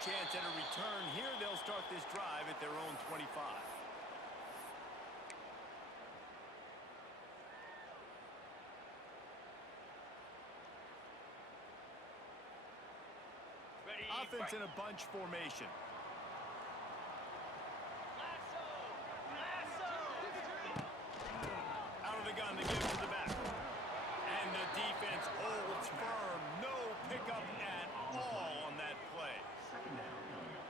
chance at a return. Here they'll start this drive at their own 25. Offense in a bunch formation. Out of the gun, they give it to the back. And the defense holds firm. No pickup at all on that play.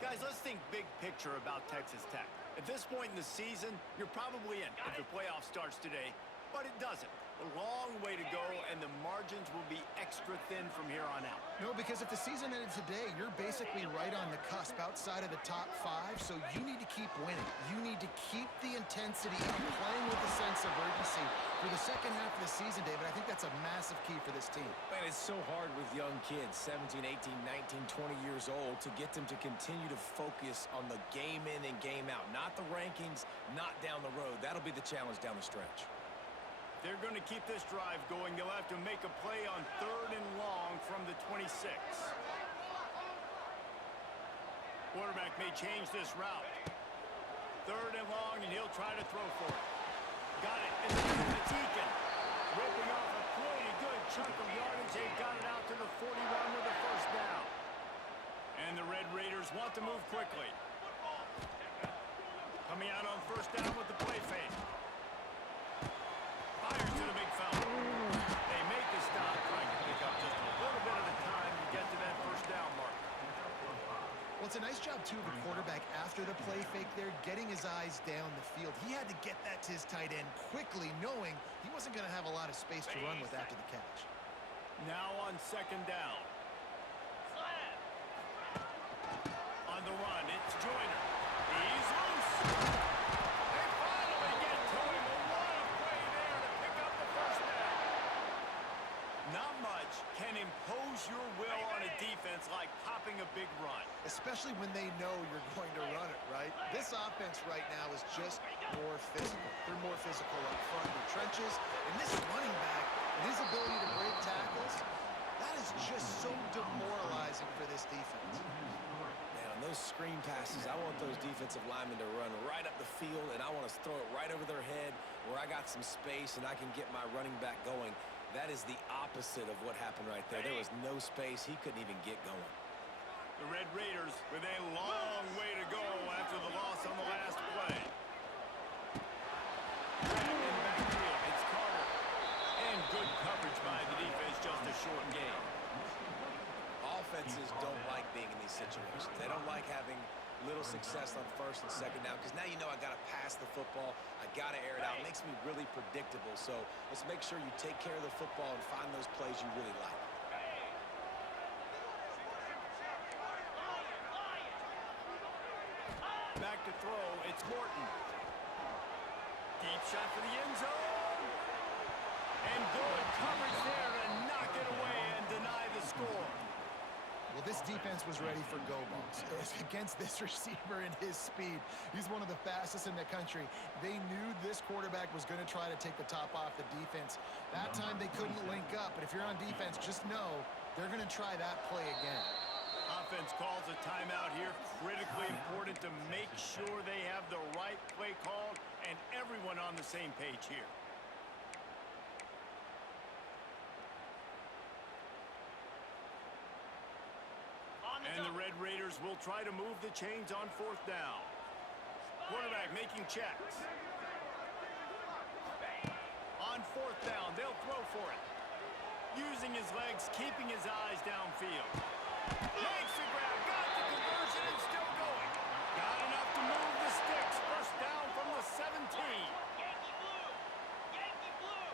Guys, let's think big picture about Texas Tech. At this point in the season, you're probably in if the playoff starts today, but it doesn't. A long way to go, and the margins will be extra thin from here on out. No, because if the season ended today, you're basically right on the cusp outside of the top 5, so you need to keep winning. You need to keep the intensity and playing with a sense of urgency for the second half of the season, David. I think that's a massive key for this team. Man, it's so hard with young kids, 17, 18, 19, 20 years old, to get them to continue to focus on the game in and game out, not the rankings, not down the road. That'll be the challenge down the stretch. They're going to keep this drive going. They'll have to make a play on 3rd and long from the 26. Quarterback may change this route. 3rd and long, and he'll try to throw for it. Got it. And the Deacon ripping off a pretty good chunk of yardage. They've got it out to the 41 with a first down. And the Red Raiders want to move quickly. Coming out on 1st down with the play fake. Fires to the big fella. They make the stop, trying to pick up just a little bit of the time to get to that 1st down mark. Well, it's a nice job, too, of the quarterback after the play fake there, getting his eyes down the field. He had to get that to his tight end quickly, knowing he wasn't going to have a lot of space to run with after the catch. Now on 2nd down. On the run, it's Joyner. He's loose. They finally get to him. What a play there to pick up the 1st down. Not much can impose your will on a defense like popping a big run. Especially when they know you're going to run it, right? This offense right now is just more physical. They're more physical up front in the trenches. And this running back and his ability to break tackles, that is just so demoralizing for this defense. Man, on those screen passes, I want those defensive linemen to run right up the field, and I want to throw it right over their head where I got some space and I can get my running back going. That is the opposite of what happened right there. There was no space. He couldn't even get going. The Red Raiders with a long way to go after the loss on the last play. In backfield, it's Carter. And good coverage by the defense, just a short game. Offenses don't like being in these situations. They don't like having little success on 1st and 2nd down, because now you know I got to pass the football. I got to air it out. It makes me really predictable. So let's make sure you take care of the football and find those plays you really like. Back to throw, it's Morton. Deep shot for the end zone. And good coverage there to knock it away and deny the score. Well, this defense was ready for go balls. Against this receiver and his speed, he's one of the fastest in the country. They knew this quarterback was going to try to take the top off the defense. That time they couldn't link up, but if you're on defense, just know they're going to try that play again. Offense calls a timeout here. Critically important to make sure they have the right play called and everyone on the same page here. And the Red Raiders will try to move the chains on 4th down. Quarterback making checks. On 4th down, they'll throw for it. Using his legs, keeping his eyes downfield. Makes the grab, got the conversion, and still going. Got enough to move the sticks. 1st down from the 17. Yankee blue! Yankee blue!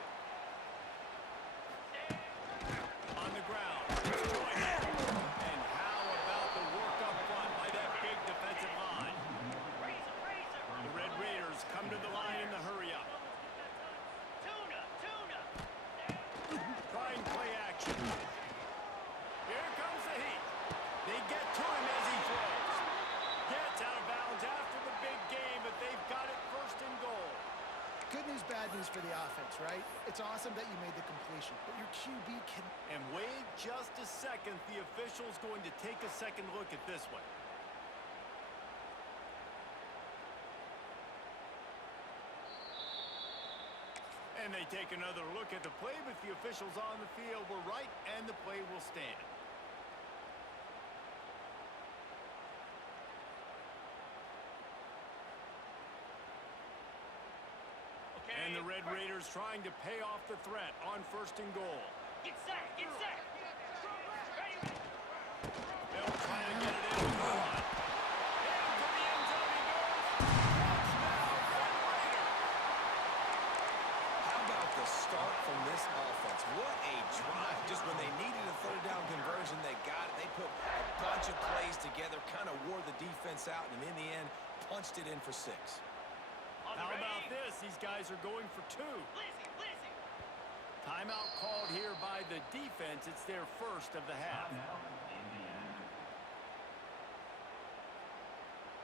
On the ground. And how about the work up front by that big defensive line? The Red Raiders come to the line in the hurry up. Trying play action. Here comes the heat. They get to him as he throws. Gets out of bounds after the big game, but they've got it 1st and goal. Good news, bad news for the offense, right? It's awesome that you made the completion, but your QB can... And wait just a second. The official's going to take a second look at this one. They take another look at the play, but the officials on the field were right, and the play will stand. And the Red Raiders trying to pay off the threat on 1st and goal. Get set, get set. They'll try to get it in with the line. Into the end zone he goes. Touchdown, Red Raiders. How about the start from this offense? What a drive. Just when they needed a 3rd down conversion, they got it. They put a bunch of plays together, kind of wore the defense out, and in the end, punched it in for 6. How about this? These guys are going for 2. Blizzy. Timeout called here by the defense. It's their first of the half.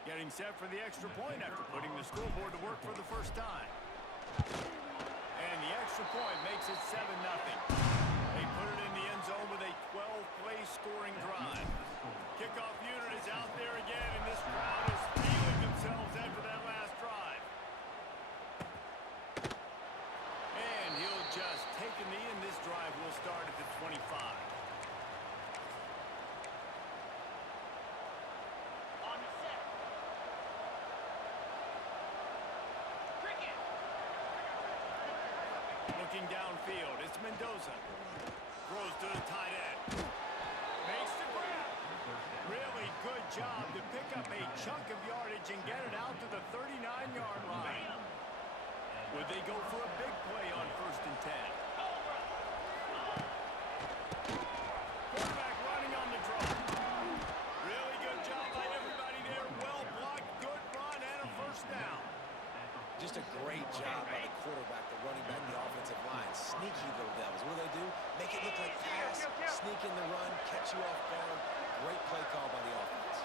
Getting set for the extra point after putting the scoreboard to work for the first time. And the extra point makes it 7-0. They put it in the end zone with a 12-play scoring drive. Kickoff unit is out there again, and this crowd is feeling themselves after that last drive. And he'll just take a knee, and this drive will start at the 25. On the set. Cricket. Looking downfield, it's Mendoza. Throws to the tight end. Makes the grab. Really good job to pick up a chunk of yardage and get it out to the 39-yard line. Would they go for a big play on 1st and 10? Quarterback running on the draw. Really good job by everybody there. Well blocked, good run, and a 1st down. Just a great job by the quarterback, the running back, the offensive line. Sneaky little devils. What do they do? Make it look like pass, sneak in the run, catch you off guard. Great play call by the offense.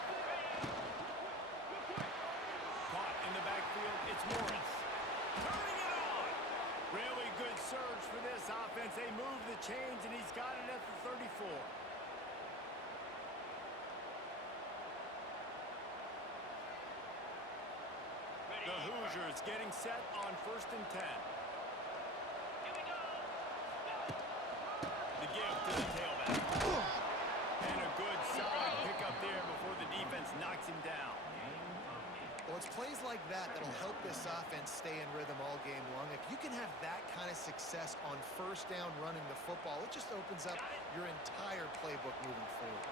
Caught in the backfield, it's Morris. Turning it on. Really good surge for this offense. They move the chains, and he's got it at the 34. The Hoosiers getting set on 1st and 10. Here we go. The give to the tailback. And a good solid pickup there before the defense knocks him down. Well, it's plays like that that'll help this offense stay in rhythm all game long. If you can have that kind of success on 1st down running the football, it just opens up your entire playbook moving forward.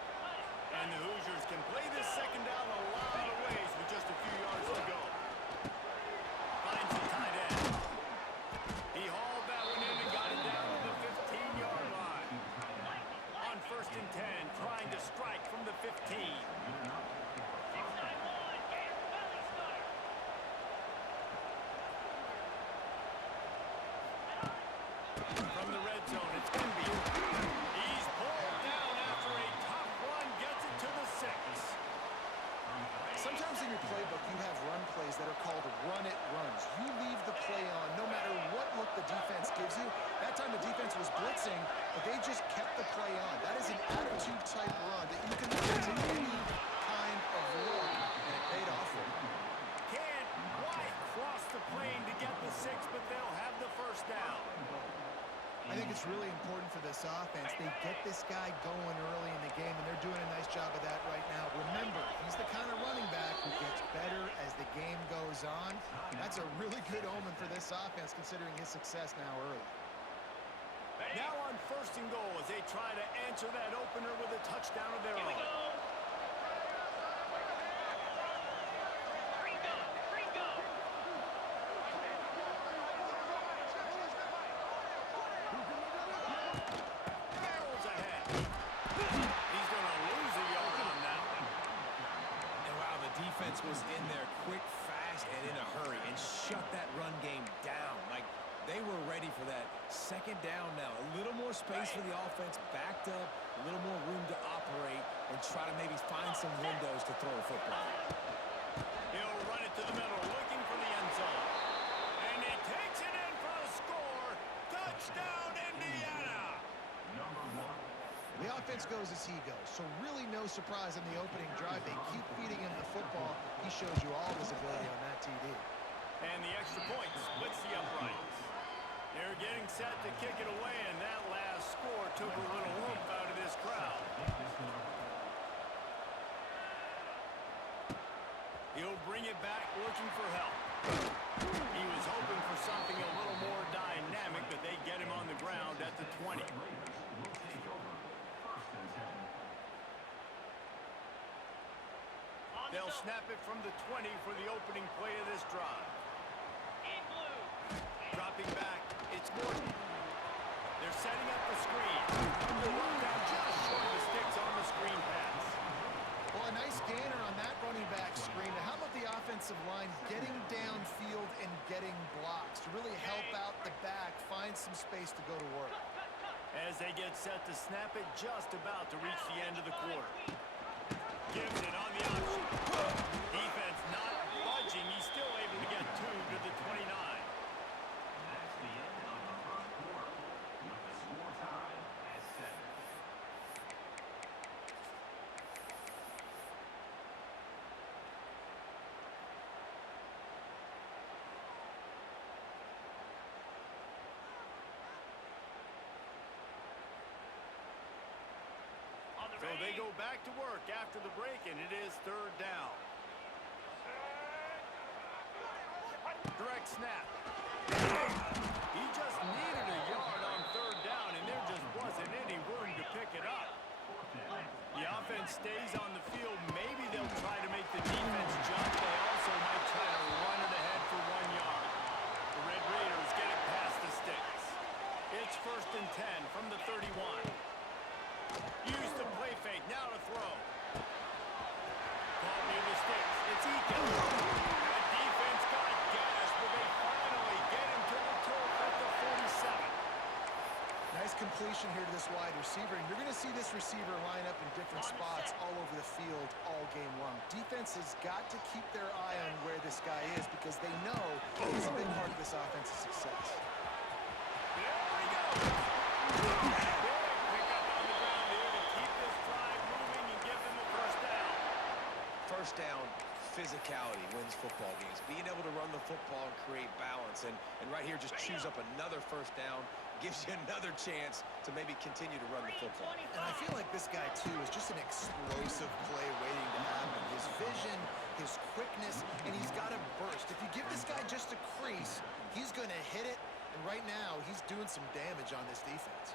And the Hoosiers can play this 2nd down a lot of ways with just a few yards to go. Finds the tight end. He hauled that one in and got it down to the 15-yard line. On 1st and 10, trying to strike from the 15. 691. Get it. Belly stutter. From the red zone, it's Quimby. He's pulled down after a tough run, gets it to the 6. Sometimes in your playbook, you have run plays that are called run-it runs. You leave the play on no matter what look the defense gives you. That time the defense was blitzing, but they just kept the play on. That is an attitude-type run that you can put into any kind of look, and it paid off for them. Can't quite cross the plane to get the 6, but they'll have the 1st down. I think it's really important for this offense. They get this guy going early in the game, and they're doing a nice job of that right now. Remember, he's the kind of running back who gets better as the game goes on. That's a really good omen for this offense, considering his success now early. Now on 1st and goal as they try to answer that opener with a touchdown of their Here we own. go. Green go. Green go. Barrels ahead. He's going to lose a yard on that one. And wow, the defense was in there quick, fast, and in a hurry and shut that run game down. Like, they were ready for that 2nd down now. A little more space for the offense, backed up, a little more room to operate and try to maybe find some windows to throw a football. He'll run it to the middle, looking for the end zone. And he takes it in for a score. Touchdown, Indiana! The offense goes as he goes, so really no surprise in the opening drive. They keep feeding him the football. He shows you all his ability on that TD. And the extra point splits the uprights. They're getting set to kick it away, and that last score took a little oomph out of this crowd. He'll bring it back looking for help. He was hoping for something a little more dynamic, but they get him on the ground at the 20. They'll snap it from the 20 for the opening play of this drive. In blue. Dropping back, it's Morton. They're setting up the screen. They're running down just short of the sticks on the screen pass. Well, a nice gainer on that running back screen. Now, how about the offensive line getting downfield and getting blocks to really help out the back, find some space to go to work? As they get set to snap it, just about to reach the end of the quarter. Gives it on the option. Defense not budging. He's still able to get 2 to the 29. That's the end of the first quarter with the score tied at 7. On the So they ready. go back to work after the break, and it is 3rd down. Direct snap. He just needed a yard on 3rd down, and there just wasn't any room to pick it up. The offense stays on the field. Maybe they'll try to make the defense jump. They also might try to run it ahead for 1 yard. The Red Raiders get it past the sticks. It's 1st and 10 from the 31. Use the play fake, now to throw. Caught near the sticks, it's Eakin. That defense got gashed, but they finally get him to the turf at the 47. Nice completion here to this wide receiver, and you're going to see this receiver line up in different spots all over the field all game long. Defense has got to keep their eye on where this guy is because they know he's a big part of this offense's success. There we go. Big pickup on the ground here to keep this drive moving and give them the 1st down. First down, physicality wins football games. Being able to run the football and create balance. And right here, just choose up another 1st down. Gives you another chance to maybe continue to run the football. And I feel like this guy, too, is just an explosive play waiting to happen. His vision, his quickness, and he's got a burst. If you give this guy just a crease, he's going to hit it. And right now, he's doing some damage on this defense.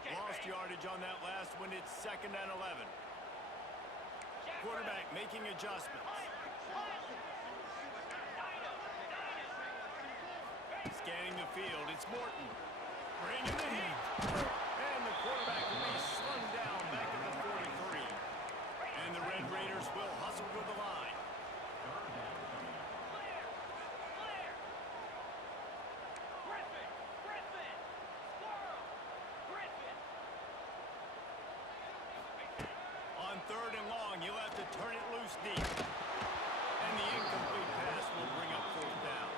Okay, Lost ready. yardage on that last one. It's 2nd and 11. Quarterback making adjustments. Scanning the field, it's Morton. Bringing the heat. And the quarterback will be slung down back at the 43. And the Red Raiders will hustle to the line. Clear. Clear. Griffin. Griffin. Squirrel. Griffin. On 3rd and long, you'll have to turn it loose deep. And the incomplete pass will bring up 4th down.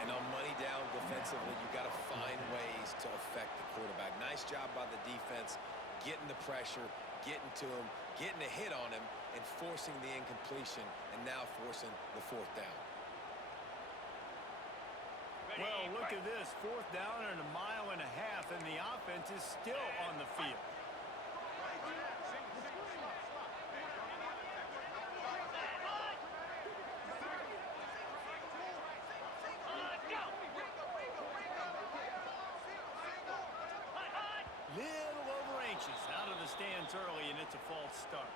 And on money down defensively, you got to find ways to affect the quarterback. Nice job by the defense, getting the pressure, getting to him, getting a hit on him, and forcing the incompletion, and now forcing the 4th down. Ready. Well, look at this. 4th down and 1.5 miles, and the offense is still on the field. Little over anxious out of the stands early, and it's a false start.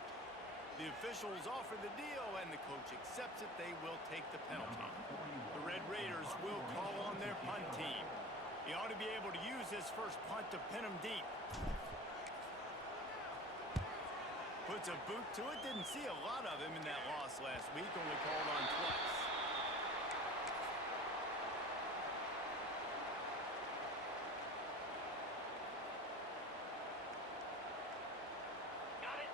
The officials offer the deal, and the coach accepts it. They will take the penalty. The Red Raiders will call on their punt team. He ought to be able to use this first punt to pin him deep. Puts a boot to it. Didn't see a lot of him in that loss last week. Only called on twice. Got it.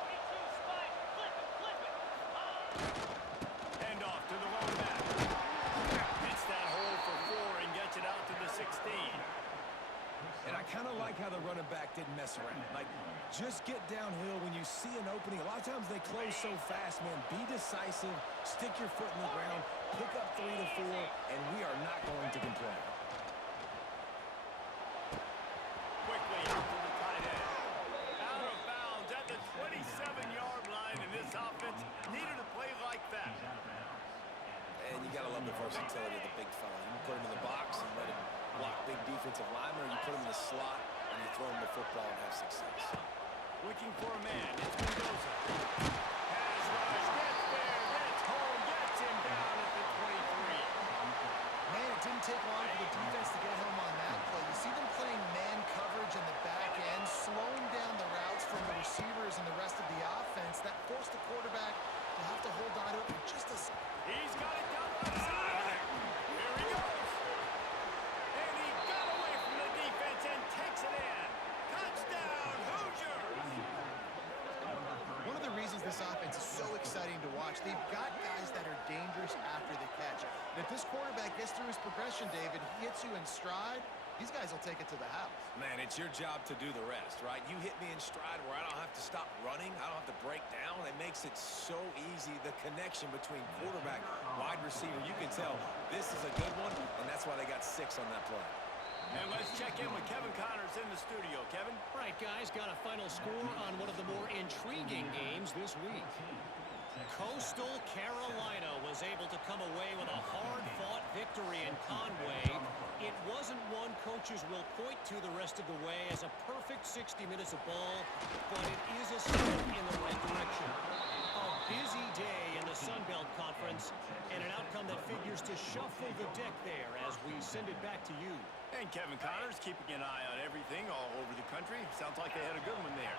42 spike. Flip it. Flip it. Hand off to the lone back. Hits that hole for 4 and gets it out to the 16. And I kind of like how the running back didn't mess mess around. Like, just get downhill when you see an opening. A lot of times they close so fast, man. Be decisive, stick your foot in the ground, pick up 3 to 4, and we are not going to complain. Quickly out to the tight end. Out of bounds at the 27-yard line, and this offense needed a play like that. And you got to love the versatility of the big fella. You can put him in the box and let him block big defensive linemen, or you put him in the slot and you throw him the football and have success. Looking for a man. It's Mendoza. Has rush. Gets there. Gets home. Gets him down at the 23. Man, it didn't take long for the defense to get home on that play. You see them playing man coverage in the back end, slowing down the routes from the receivers and the rest of the offense. That forced the quarterback to have to hold on to it for just a second. He's got it down the side. Here he goes. And he got away from the defense and takes it in. Touchdown, Hoosiers. One of the reasons this offense is so exciting to watch, they've got guys that are dangerous after the catch. And if this quarterback gets through his progression, David, he hits you in stride, these guys will take it to the house. Man, it's your job to do the rest, right? You hit me in stride where I don't have to stop running. I don't have to break down. It makes it so easy. The connection between quarterback, wide receiver, you can tell this is a good one, and that's why they got 6 on that play. And let's check in with Kevin Connors in the studio. Kevin? Right, guys, got a final score on one of the more intriguing games this week. Coastal Carolina was able to come away with a hard-fought victory in Conway. It wasn't one coaches will point to the rest of the way as a perfect 60 minutes of ball, but it is a step in the right direction. A busy day in the Sun Belt Conference, and an outcome that figures to shuffle the deck there as we send it back to you. And Kevin Connors keeping an eye on everything all over the country. Sounds like they had a good one there.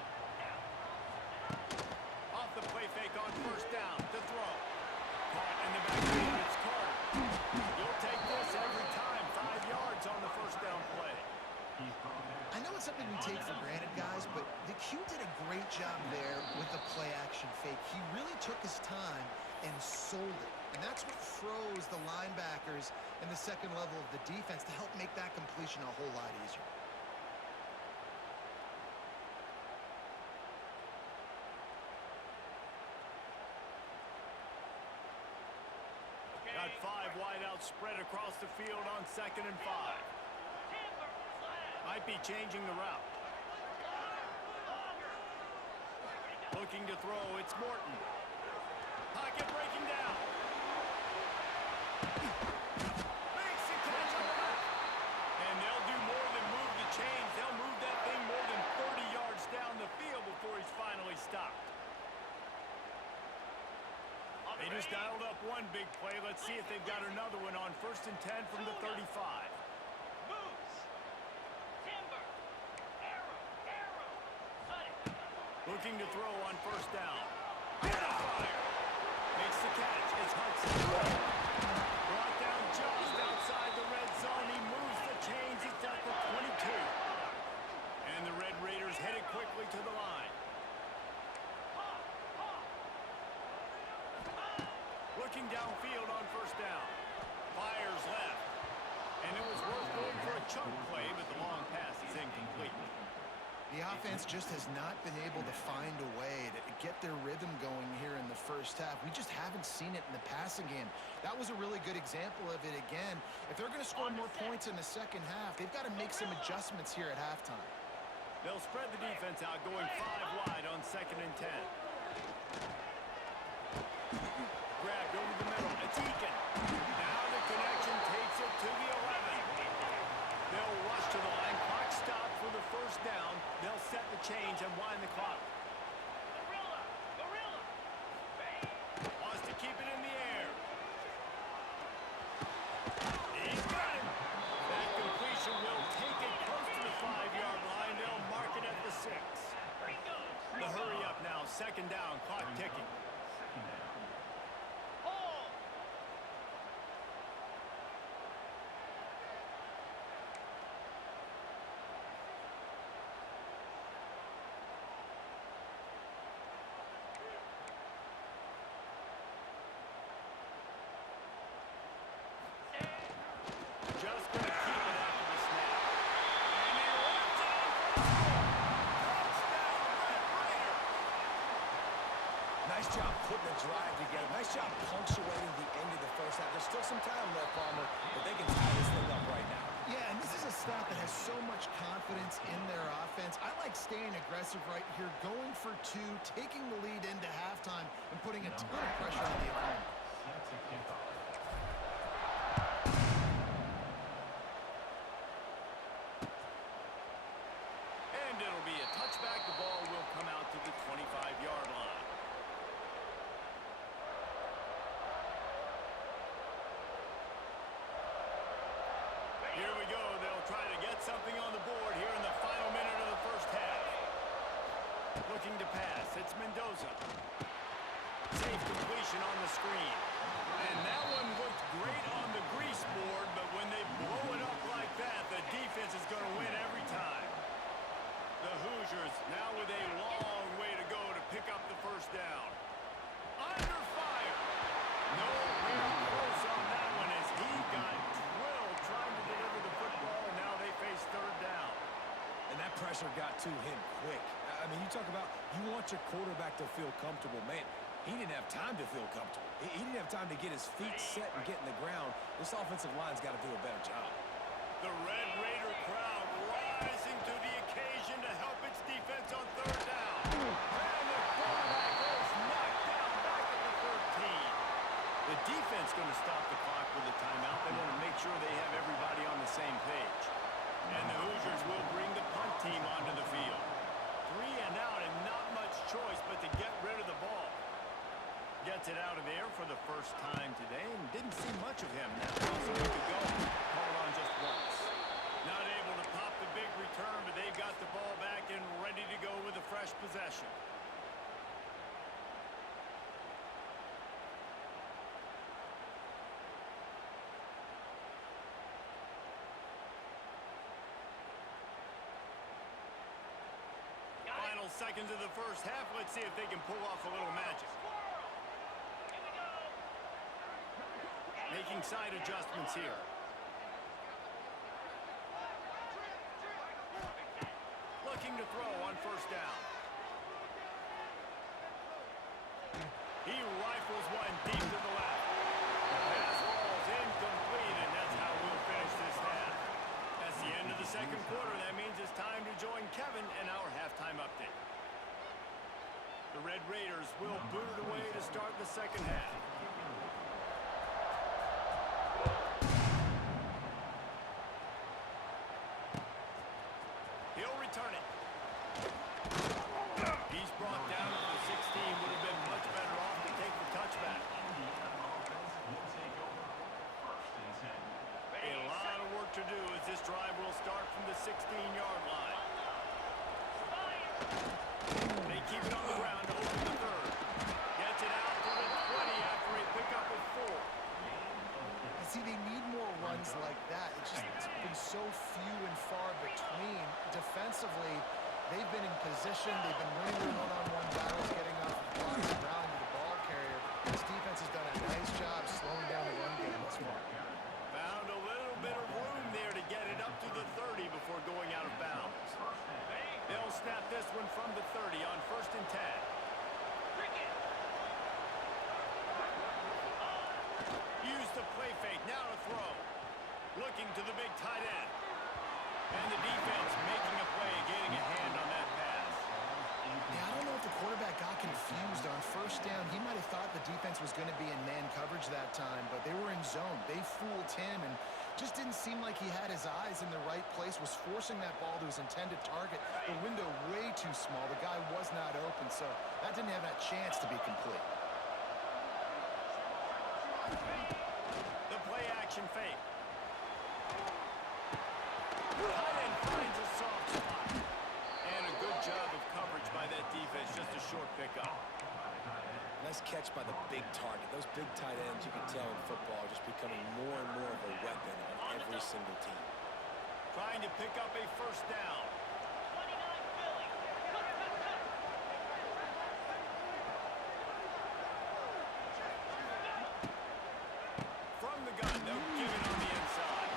Off the play fake on first down. To throw. Caught in the backfield. It's Carter. You'll take this every time. 5 yards on the first down play. I know it's something we take for granted, guys, but the Q did a great job there with the play-action fake. He really took his time and sold it. And that's what froze the linebackers in the second level of the defense to help make that completion a whole lot easier. Got 5 wideouts spread across the field on 2nd and 5. Might be changing the route. Looking to throw, it's Morton. Pocket breaking down. Makes the catch on the left. And they'll do more than move the chains. They'll move that thing more than 30 yards down the field before he's finally stopped. They just dialed up one big play. Let's see if they've got another one on 1st and 10 from the 35. Moves. Timber. Arrow. Cut it. Looking to throw on 1st down. Fire. Makes the catch. It's Hudson. Brought down just outside the red zone. He moves the chains. It's at the 22. And the Red Raiders headed quickly to the line. Looking downfield on 1st down. Fires left. And it was worth going for a chunk play, but the long pass is incomplete. The offense just has not been able to find a way to get their rhythm going here in the first half. We just haven't seen it in the passing game. That was a really good example of it again. If they're going to score more points in the second half, they've got to make some adjustments here at halftime. They'll spread the defense out, going 5 wide on 2nd and 10. Grabbed over the middle. It's Eakin. Now the connection takes it to the 11. They'll rush to the line. Clock stopped for the 1st down. They'll set the change and wind the clock. Gorilla. Wants to keep it in the air. He's got it. That completion will take it close to the 5-yard line. They'll mark it at the 6. The hurry up now. 2nd down. Clock ticking. Just going to keep it after the snap. And he runs it on 1st down. drive together. Nice job punctuating the end of the first half. There's still some time left, Palmer, but they can tie this thing up right now. Yeah, and this is a staff that has so much confidence in their offense. I like staying aggressive right here, going for two, taking the lead into halftime, and putting a ton of pressure on the opponent. Set to kick off. And it'll be a touchback. The ball will come out to the 25-yard line. Here we go. They'll try to get something on the board here in the final minute of the first half. Looking to pass. It's Mendoza. Safe completion on the screen. And that one looked great on the grease board, but when they blow it up like that, the defense is going to win every time. The Hoosiers now with a long way to go to pick up the first down. Under fire. No real close on that one as he got drilled trying to deliver the football, and now they face third down. And that pressure got to him quick. I mean, you talk about you want your quarterback to feel comfortable. Man, he didn't have time to feel comfortable. He didn't have time to get his feet set and get in the ground. This offensive line's got to do a better job. The Red Raider crowd rising to the occasion to help its defense on third down. And the quarterback is knocked down back at the 13. The defense going to stop the clock with a timeout. They want to make sure they have everybody on the same page. And the Hoosiers will bring the punt team onto the field. 3 and out and not much choice but to get rid of the ball. Gets it out of there for the first time today and didn't see much of him. That was a way to go. Called on just once. Not able to pop the big return, but they've got the ball back and ready to go with a fresh possession. Final seconds of the first half. Let's see if they can pull off a little magic. Making side adjustments here. Looking to throw on first down. He rifles one deep to the left. The pass falls incomplete, and that's how we'll finish this half. That's the end of the second quarter. That means it's time to join Kevin and our halftime update. The Red Raiders will boot it away to start the second half. He'll return it. He's brought down to the 16. Would have been much better off to take the touchback. Indiana offense will take over. First and 10. A lot of work to do as this drive will start from the 16-yard line. They keep it on the ground to open the third. Gets it out to the 20 after a pickup of 4. See, they need more runs like that. It's been so few and far between. Defensively, they've been in position. They've been winning their one-on-one battles, getting off the blocks and rallying to the ball carrier. This defense has done a nice job slowing down the run game thus far. Found a little bit of room there to get it up to the 30 before going out of bounds. They'll snap this one from the 30 on first and 10. Use the play fake, now to throw. Looking to the big tight end. And the defense making a play, getting a hand on that pass. Yeah, I don't know if the quarterback got confused on first down. He might have thought the defense was going to be in man coverage that time, but they were in zone. They fooled him and just didn't seem like he had his eyes in the right place, was forcing that ball to his intended target. The window way too small. The guy was not open, so that didn't have that chance to be complete. The play action fake. Tight end finds a soft spot. And a good job of coverage by that defense. Just a short pickup. Nice catch by the big target. Those big tight ends, you can tell in football, are just becoming more and more of a weapon on every single team. Trying to pick up a first down. 29 Philly. From the gun, they'll give it on the inside.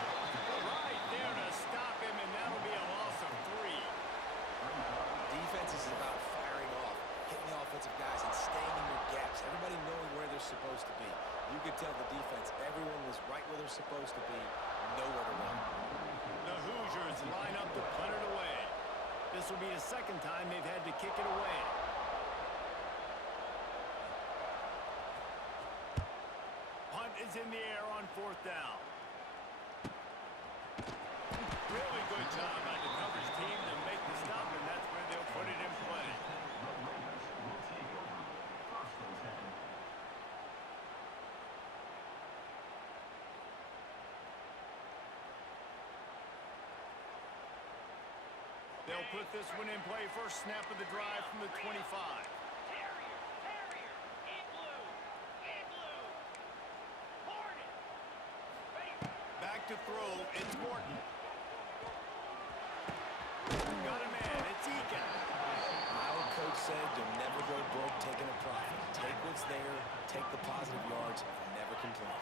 Right there to stop him, and that'll be a loss of 3. Defense is about firing off, hitting the offensive guys, and staying in your gaps. Everybody knows defense. Everyone was right where they're supposed to be, nowhere to run. The Hoosiers line up to punt it away. This will be the second time they've had to kick it away. Punt is in the air on 4th down. Really good job by the coverage team to make the stop, and that's where they'll put it in play. They'll put this one in play. First snap of the drive from the 25. Terrier, in blue, Hornet. Ready. Back to throw, it's Morton. Got a man, it's Eakin. My old coach said you'll never go broke taking a profit. Take what's there, take the positive yards, and never complain.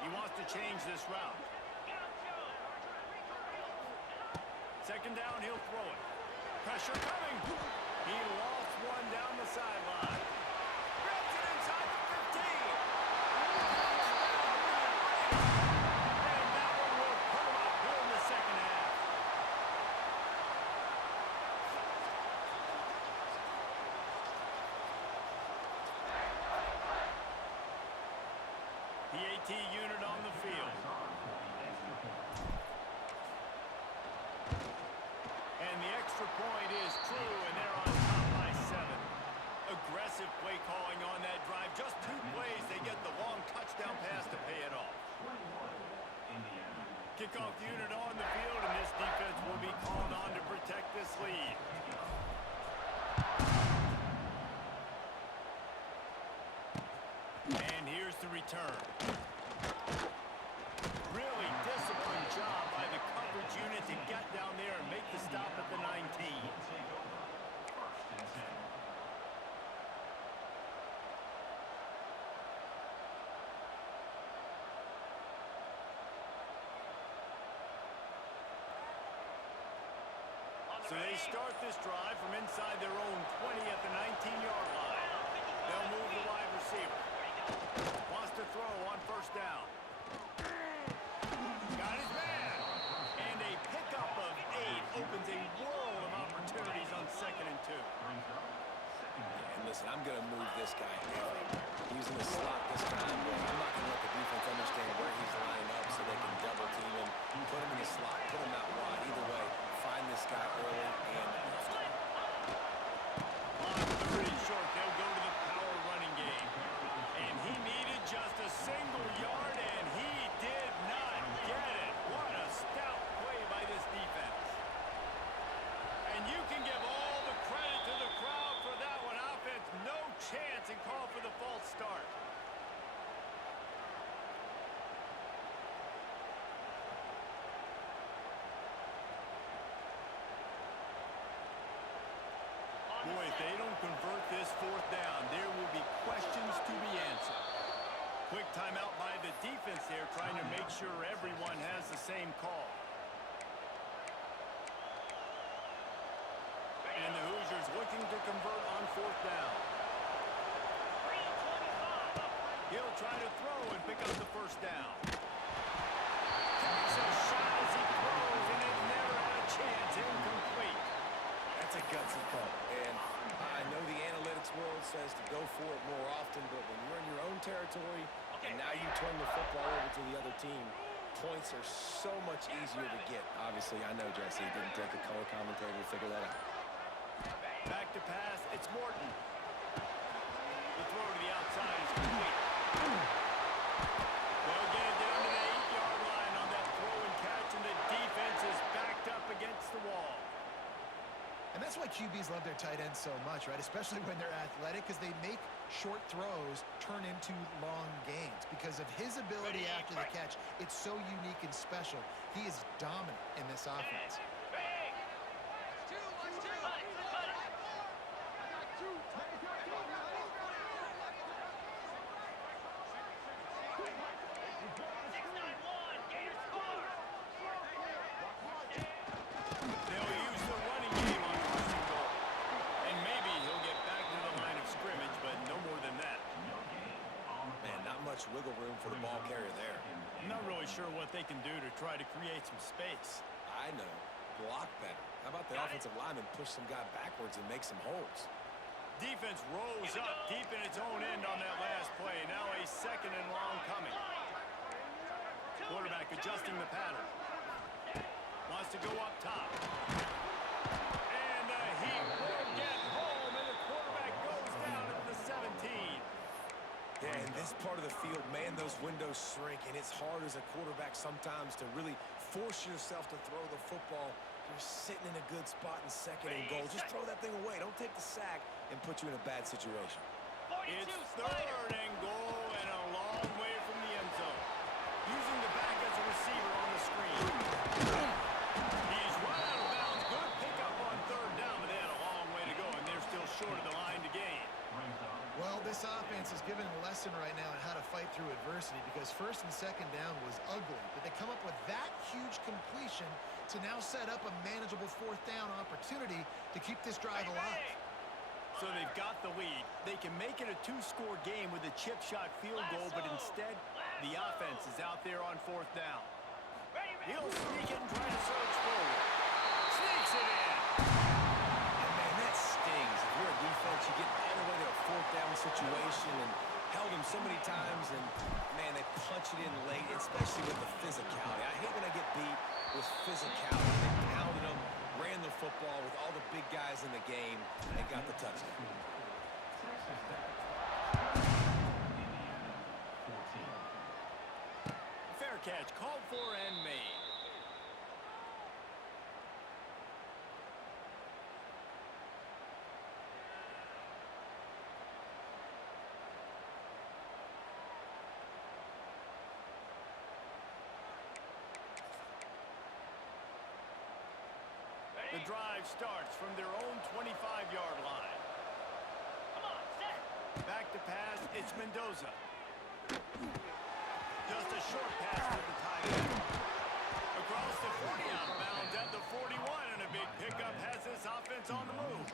He wants to change this route. Second down, he'll throw it. Pressure coming. He lost one down the sideline. Grabs it inside the 15. And that one will put him up here in the second half. The AT unit on the field. And the extra point is true, and they're on top by 7. Aggressive play calling on that drive. Just 2 plays, they get the long touchdown pass to pay it off. Kickoff unit on the field, and this defense will be called on to protect this lead. And here's the return. Really disciplined job by the coverage unit to get down there and make the stop at the 19. So they start this drive from inside their own 20 at the 19-yard line. They'll move the wide receiver. Wants to throw on first down. Got his man. And a pickup of 8 opens a world of opportunities on 2nd and 2. And listen, I'm going to move this guy heavy. He's in the slot this time, but I'm not going to let the defense understand where he's lining up so they can double team him, put him in the slot, put him out wide. Either way, find this guy early and lift him. On 3rd and short, they'll go to the power running game. And he needed just a single yard, and he did not get it. What a stout play by this defense. And you can give all the credit to the crowd for that one. Offense, no chance, and call for the false start. Boy, if they don't convert this 4th down, there will be questions to be answered. Quick timeout by the defense there, trying to make sure everyone has the same call. And the Hoosiers looking to convert on 4th down. He'll try to throw and pick up the first down. Takes a shot as he throws, and it never had a chance. Incomplete. That's a gutsy call. And I know the analytics world says to go for it more often, but when you're in your own territory and now you turn the football over to the other team, points are so much easier to get. Obviously, I know, Jesse, it didn't take a color commentator to figure that out. Back to pass, it's Morton. The throw to the outside is complete. They'll get it down to the 8-yard line on that throw and catch, and the defense is backed up against the wall. And that's why QBs love their tight ends so much, right? Especially when they're athletic, because they make short throws turn into long gains. Because of his ability after the catch, it's so unique and special. He is dominant in this offense. They'll use the running game on first and goal. And maybe he'll get back to the wiggle room for the ball carrier there. I'm not really sure what they can do to try to create some space. I know. Block better. How about the offensive lineman push some guy backwards and make some holes? Defense rolls up deep in its own end on that last play. Now a second and long coming. Quarterback adjusting the pattern. Wants to go up top. And he will get home, and the quarterback goes down at the 17. Yeah, in this part of the field, man, those windows shrink, and it's hard as a quarterback sometimes to really force yourself to throw the football. You're sitting in a good spot in second and goal. Just throw that thing away. Don't take the sack and put you in a bad situation. It's third and goal and a long way from the end zone. Using the back as a receiver on the screen. He's run out of bounds. Good pickup on third down, but they had a long way to go, and they're still short of the line to gain. Well, this offense is giving a lesson right now on how to fight through adversity because first and second down was ugly, but they come up with that huge completion to now set up a manageable fourth down opportunity to keep this drive alive. So they've got the lead. They can make it a two-score game with a chip shot field goal, but instead, the offense is out there on fourth down. He'll sneak it and try to surge forward. Sneaks it in. And, man, that stings. If you're a defense, you get all the way to a fourth down situation and held him so many times, and, man, they punch it in late, especially with the physicality. I hate when I get beat with physicality. They pounded him, ran the football with all the big guys in the game, and got the touchdown. Fair catch, called for and made. The drive starts from their own 25-yard line. Come on, set. Back to pass, it's Mendoza. Just a short pass to the tight end. Across the 40 out of bounds at the 41, and a big pickup has this offense on the move.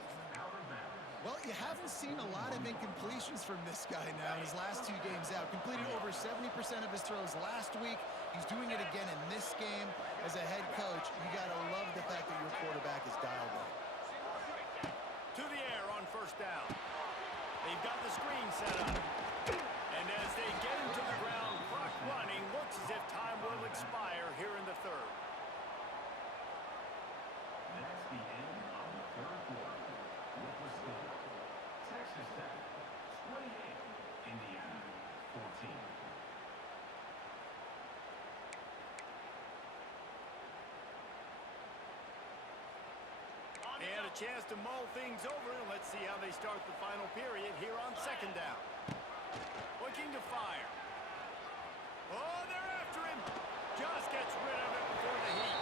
Well, you haven't seen a lot of incompletions from this guy now in his last two games out. Completed over 70% of his throws last week. He's doing it again in this game. As a head coach, you got to love the fact that your quarterback is dialed in. To the air on first down. They've got the screen set up. And as they get into the ground, clock running, looks as if time will expire here in the third. That's the end of the third quarter. With the score, Texas Tech 28, Indiana 14. They had a chance to mull things over, and let's see how they start the final period here on second down. Looking to fire. Oh, they're after him. Just gets rid of it before the heat.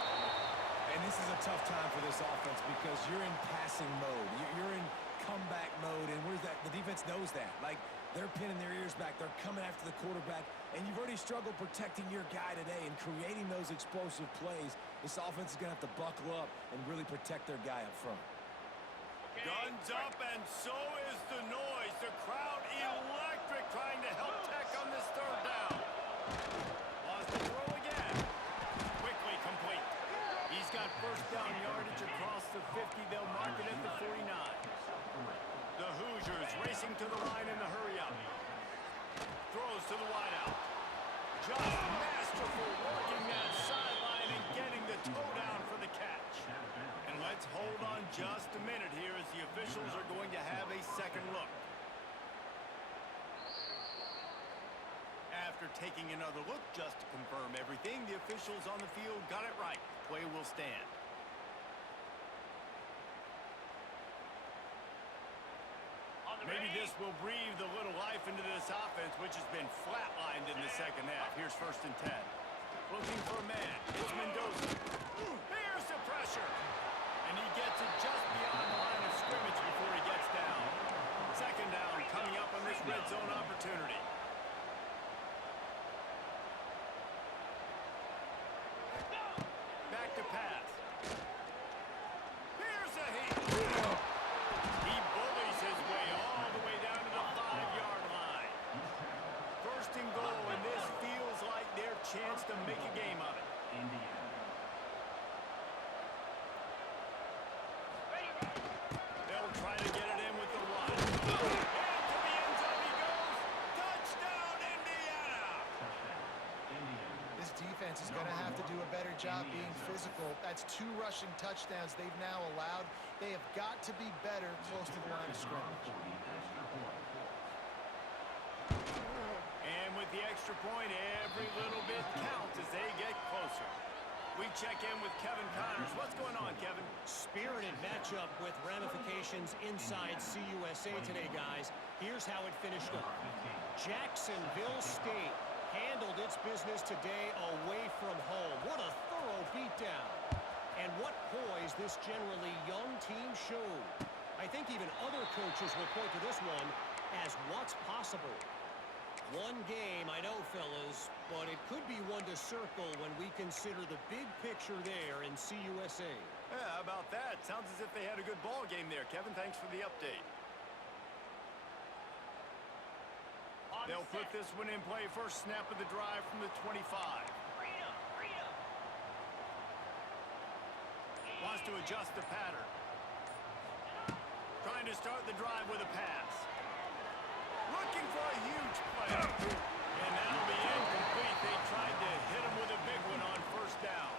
And this is a tough time for this offense because you're in passing mode. You're in comeback mode, and where's that? The defense knows that. Like, they're pinning their ears back. They're coming after the quarterback, and you've already struggled protecting your guy today and creating those explosive plays. This offense is going to have to buckle up and really protect their guy up front. Guns up, and so is the noise. The crowd electric trying to help Tech on this third down. Lost the throw again. Quickly complete. He's got first down yardage across the 50. They'll mark it at the 49. The Hoosiers racing to the line in the hurry-up. Throws to the wideout. Just masterful working that sideline and getting the toe down for the catch. And let's hold on just a minute here as the officials are going to have a second look. After taking another look just to confirm everything, the officials on the field got it right. Play will stand. Maybe this will breathe a little life into this offense, which has been flatlined in the second half. Here's first and 10. Looking for a man. It's Mendoza. Here's the pressure. And he gets it just beyond the line of scrimmage before he gets down. Second down coming up on this red zone opportunity. Back to pass. Here's a heat. He bullies his way all the way down to the 5-yard line. First and goal chance to make a game of it. Indiana. They'll try to get it in with the run. And to the end zone he goes. Touchdown, Indiana! This defense is going to have to do a better job being physical. That's 2 rushing touchdowns they've now allowed. They have got to be better close to the line of scrimmage. And with the extra point, every little bit counts as they get closer. We check in with Kevin Connors. What's going on, Kevin? Spirited matchup with ramifications inside CUSA today, guys. Here's how it finished up. Jacksonville State handled its business today away from home. What a thorough beatdown. And what poise this generally young team showed. I think even other coaches will point to this one as what's possible. One game, I know, fellas, but it could be one to circle when we consider the big picture there in CUSA. Yeah, how about that? Sounds as if they had a good ball game there. Kevin, thanks for the update. They'll put this one in play. First snap of the drive from the 25. Wants to adjust the pattern. Trying to start the drive with a pass. Looking for a huge play. And that'll be incomplete. They tried to hit him with a big one on first down.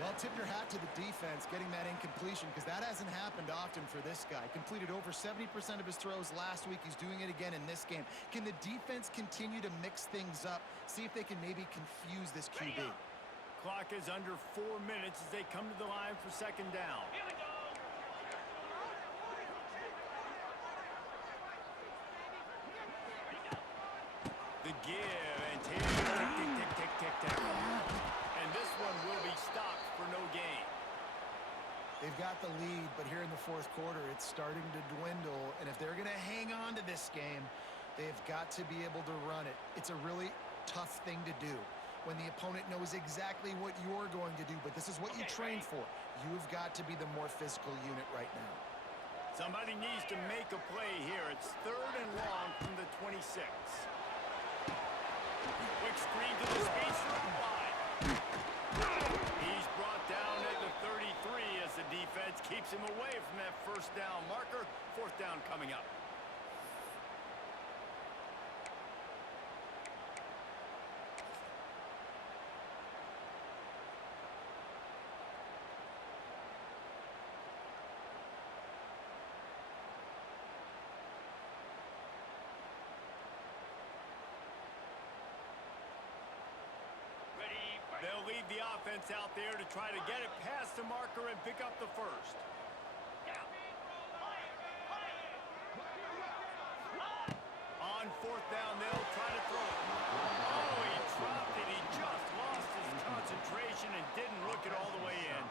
Well, tip your hat to the defense getting that incompletion, because that hasn't happened often for this guy. Completed over 70% of his throws last week. He's doing it again in this game. Can the defense continue to mix things up? See if they can maybe confuse this QB. Clock is under 4 minutes as they come to the line for second down. Here we go. The give and tick, tick, tick, tick, tick, tick. And this one will be stopped for no gain. They've got the lead, but here in the fourth quarter, it's starting to dwindle. And if they're going to hang on to this game, they've got to be able to run it. It's a really tough thing to do when the opponent knows exactly what you're going to do, but this is what you train for. You've got to be the more physical unit right now. Somebody needs to make a play here. It's 3rd and long from the 26. Quick screen to the speedster out wide. He's brought down at the 33 as the defense keeps him away from that first down marker. 4th down coming up. They'll lead the offense out there to try to get it past the marker and pick up the first. On 4th down, they'll try to throw it. Oh, he dropped it. He just lost his concentration and didn't look it all the way in.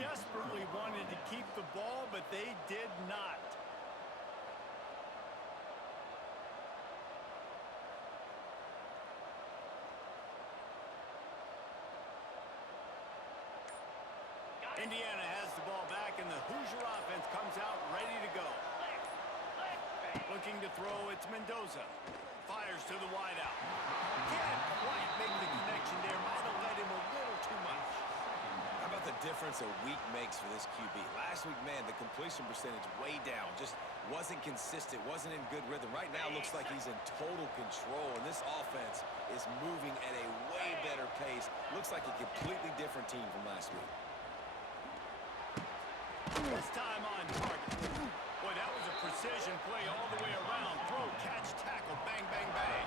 Desperately wanted to keep the ball, but they did not. Indiana has the ball back, and the Hoosier offense comes out ready to go. Looking to throw, it's Mendoza. Fires to the wideout. Can't quite make the connection there. Might have led him a little too much. How about the difference a week makes for this QB? Last week, man, the completion percentage way down. Just wasn't consistent, wasn't in good rhythm. Right now, looks like he's in total control, and this offense is moving at a way better pace. Looks like a completely different team from last week. This time on target. Boy, that was a precision play all the way around. Throw, catch, tackle, bang, bang, bang.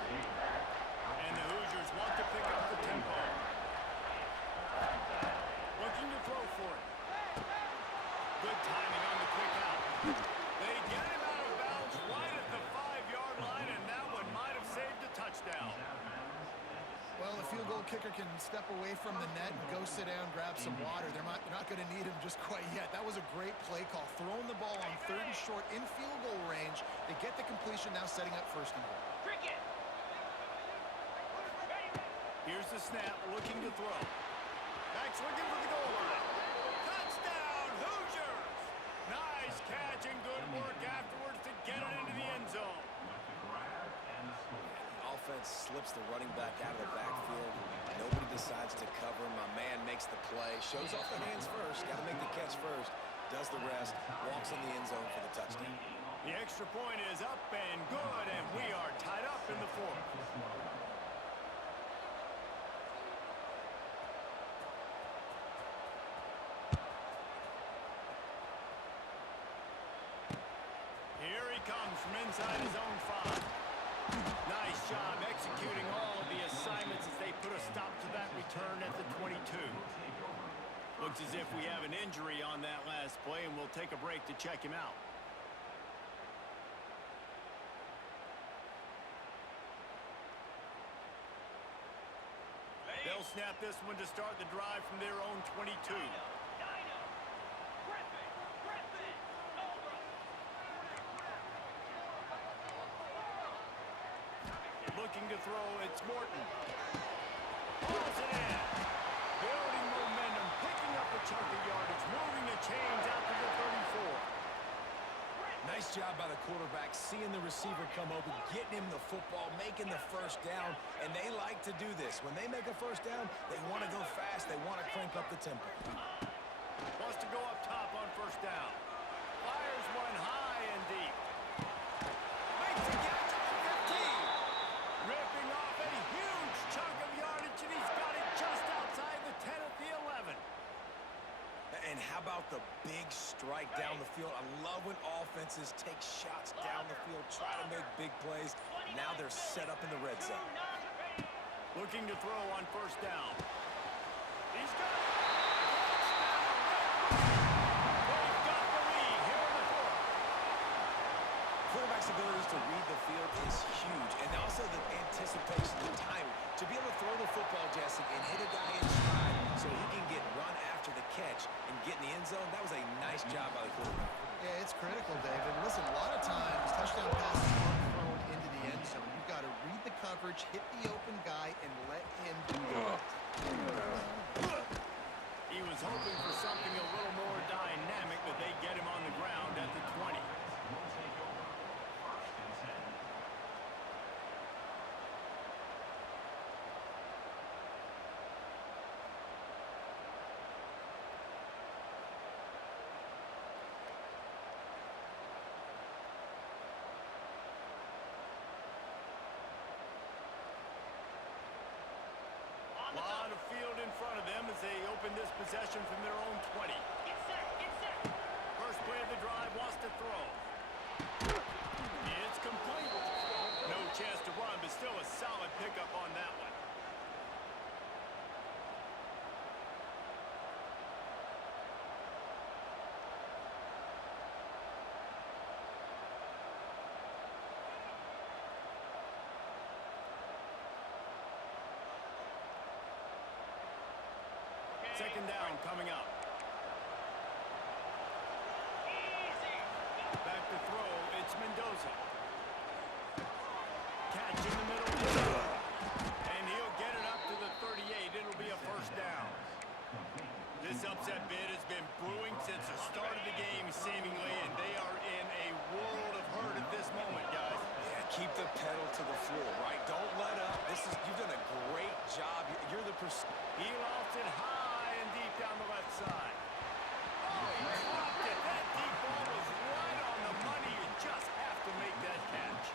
And the Hoosiers want to pick up the tempo. Looking to throw for it. Good timing on the quick out. They get him out of bounds right at the 5-yard line, and that one might have saved a touchdown. Well, the field goal kicker can step away from the net and go sit down, grab some water. They're not going to need him just quite yet. That was a great play call. Throwing the ball on 3rd and short in field goal range. They get the completion, now setting up 1st and goal. Cricket. Here's the snap, looking to throw. Max looking for the goal line. Touchdown, Hoosiers! Nice catch and good work afterwards to get it into the end zone. Offense offense slips the running back out of the backfield. Nobody decides to cover. My man makes the play. Shows off the hands first. Got to make the catch first. Does the rest. Walks in the end zone for the touchdown. The extra point is up and good, and we are tied up in the fourth. Here he comes from inside his own 5. Nice job executing all of the assignments as they put a stop to that return at the 22. Looks as if we have an injury on that last play, and we'll take a break to check him out. They'll snap this one to start the drive from their own 22. Looking to throw, it's Morton. Pulls it in. Building momentum, picking up a chunk of yardage, moving the chains out to the 34. Nice job by the quarterback, seeing the receiver come open, getting him the football, making the first down, and they like to do this. When they make a first down, they want to go fast, they want to crank up the tempo. Wants to go up top on first down. Fires one high and deep. Makes the catch at the 15. Ripping off a huge chunk of yardage, and he's got it just outside the 10 at the 11. And how about the big strike down the field? I love when offenses take shots down the field, try to make big plays. Now they're set up in the red zone. Looking to throw on first down. He's got it. They've got the lead here in the fourth. Quarterback's abilities to read the field is huge, and also the anticipation, the timing. To be able to throw the football, Jesse, and hit a guy in stride so he can get run after the catch and get in the end zone, that was a nice job by the quarterback. Yeah, it's critical, David. Listen, a lot of times, touchdown passes aren't thrown into the end zone. You've got to read the coverage, hit the open guy, and let him do it. He was hoping for something a little more dynamic, but they get him on the ground at the 20. Will take over. 1st and 10. A lot of field in front of them as they open this possession from their own 20. Get set, get set. First play of the drive, wants to throw. It's complete. No chance to run, but still a solid pickup on that one. Second down coming up. Easy. Back to throw, it's Mendoza. Catch in the middle. And he'll get it up to the 38. It'll be a first down. This upset bid has been brewing since the start of the game, seemingly, and they are in a world of hurt at this moment, guys. Yeah, keep the pedal to the floor, right? Don't let up. You've done a great job. You're the He lofts it high and deep down the left side. Oh, he dropped it. That deep ball was right on the money. You just have to make that catch.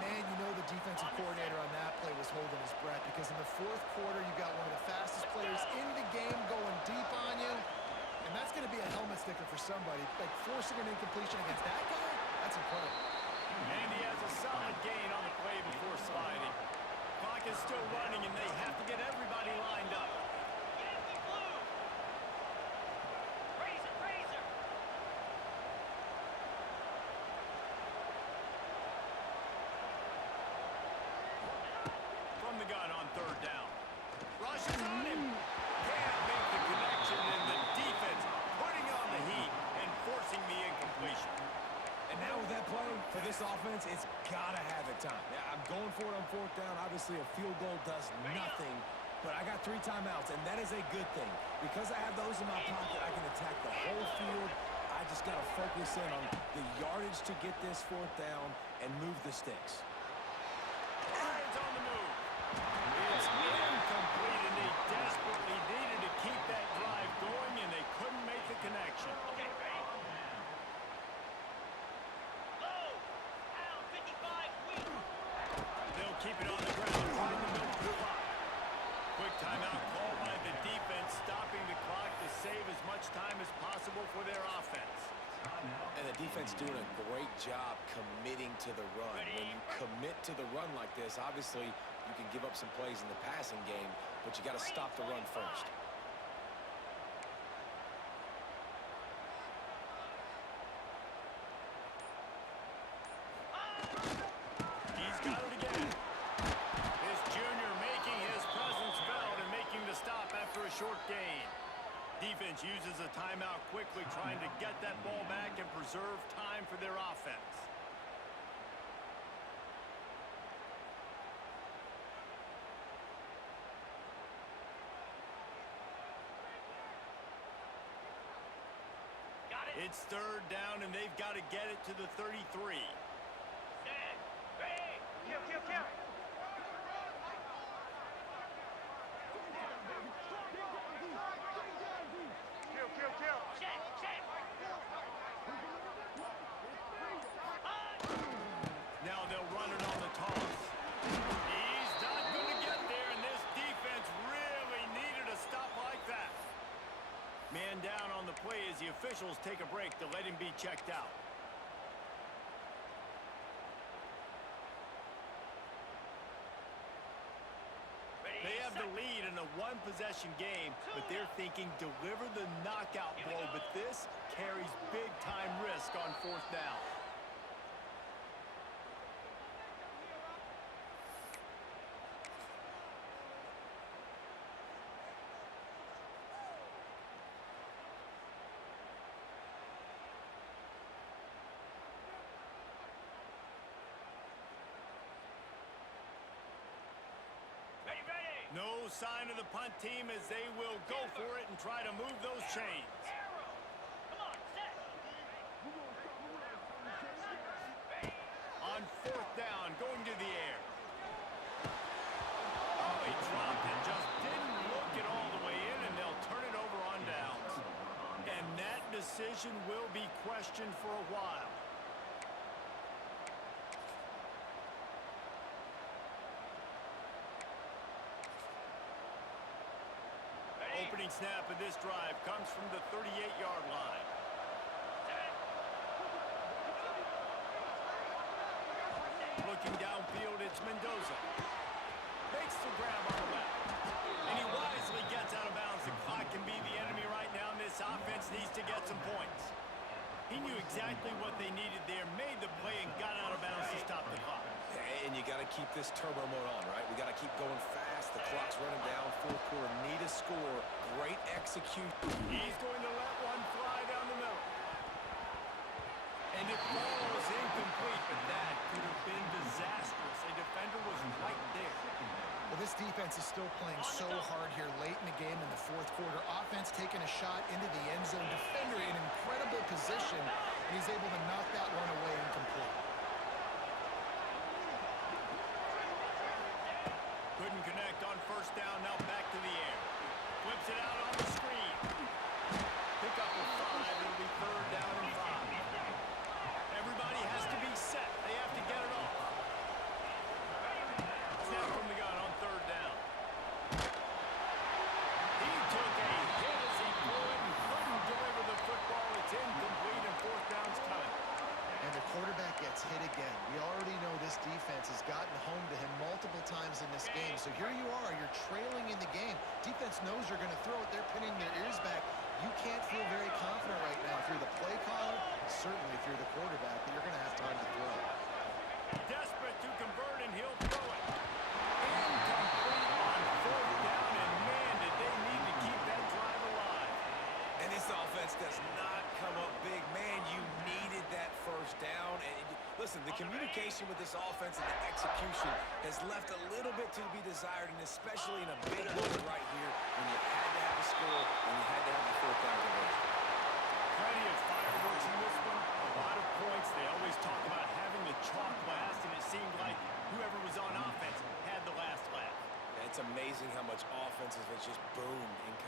Man, you know the defensive coordinator on that play was holding his breath because in the fourth quarter, you got one of the fastest players in the game going deep on you, and that's going to be a helmet sticker for somebody. Like forcing an incompletion against that guy, that's incredible. And he has a solid gain on the play before sliding. Clock is still running, and they have to get everybody lined up. Yankee blue. Razor, razor. From the gun on third down. Rushes on him. Can't make the connection, and the defense putting on the heat and forcing the incompletion. And now with that play, for this offense, it's got to have it time. Yeah, I'm going for it on fourth down. Obviously, a field goal does nothing, but I got 3 timeouts, and that is a good thing. Because I have those in my pocket, I can attack the whole field. I just got to focus in on the yardage to get this fourth down and move the sticks. And Defense on the move. It's incomplete, and they desperately needed to keep that drive going, and they couldn't make the connection. Okay, ready? Low. Down 55 weak. They'll keep it on the ground, trying to milk the clock. Quick timeout call by the defense, stopping the clock to save as much time as possible for their offense. And the defense doing a great job committing to the run. When you commit to the run like this, obviously you can give up some plays in the passing game, but you got to stop the run first. He's got it again. This junior making his presence felt and making the stop after a short gain. Defense uses a timeout quickly, trying to get that ball back and preserve time for their offense. Got it. It's third down, and they've got to get it to the 33. Set. Ready. Kill, kill, kill. Kill, kill, kill. Check, check. Now they'll run it on the toss. He's not going to get there, and this defense really needed a stop like that. Man down on the play as the officials take a break to let him be checked out. Ready. They have the set. lead in a one-possession game, but they're thinking deliver the knockout blow, but this carries big-time risk on fourth down. Ready, ready. No sign of the punt team as they will go for it and try to move those chains. Arrow. Come on, set. Ready. On fourth down, going to the air. Oh, he dropped it, just didn't look it all the way in, and they'll turn it over on downs. And that decision will be questioned for a while. Ready. Opening snap of this drive comes from the 38-yard line. Set. Looking downfield, it's Mendoza. Makes the grab on the left. And he wisely gets out of bounds. The clock can be the enemy right now, and this offense needs to get some points. He knew exactly what they needed there, made the play, and got out of bounds to stop the clock. And you got to keep this turbo mode on, right? We got to keep going fast. The clock's running down. Fourth quarter, need a score. Great execution. He's going to let one fly down the middle. And it falls incomplete, but that could have been disastrous. A defender was right there. Well, this defense is still playing so hard here late in the game in the fourth quarter. Offense taking a shot into the end zone. Defender in incredible position, and he's able to knock that one away incomplete. Couldn't connect on first down, now back to the air. Flips it out on the screen. Pick up a 5, it'll be third down and 5. Everybody has to be set. They have to get it off. Snap from the gun on third down. He took a hit as he threw it and couldn't deliver the football. It's incomplete and fourth down's coming. And the quarterback gets hit again. We already know this defense has gotten home to him multiple times in this game. So here you are, you're trailing in the game. Defense knows you're going to throw it. They're pinning their ears back. You can't feel very confident right now through the play caller, certainly through the quarterback, that you're going to have time to throw. Desperate to convert, and he'll throw it. Incomplete on fourth down, and man, did they need to keep that drive alive. And this offense does not come up big. Man, you needed that first down. And listen, the communication with this offense and the execution has left a little bit to be desired, and especially in a big moment right here when you had to have a score and you had to have the fourth down conversion. Plenty of fireworks in this one. A lot of points. They always talk about having the chalk last, and it seemed like whoever was on offense it's amazing how much offense has just boomed in college.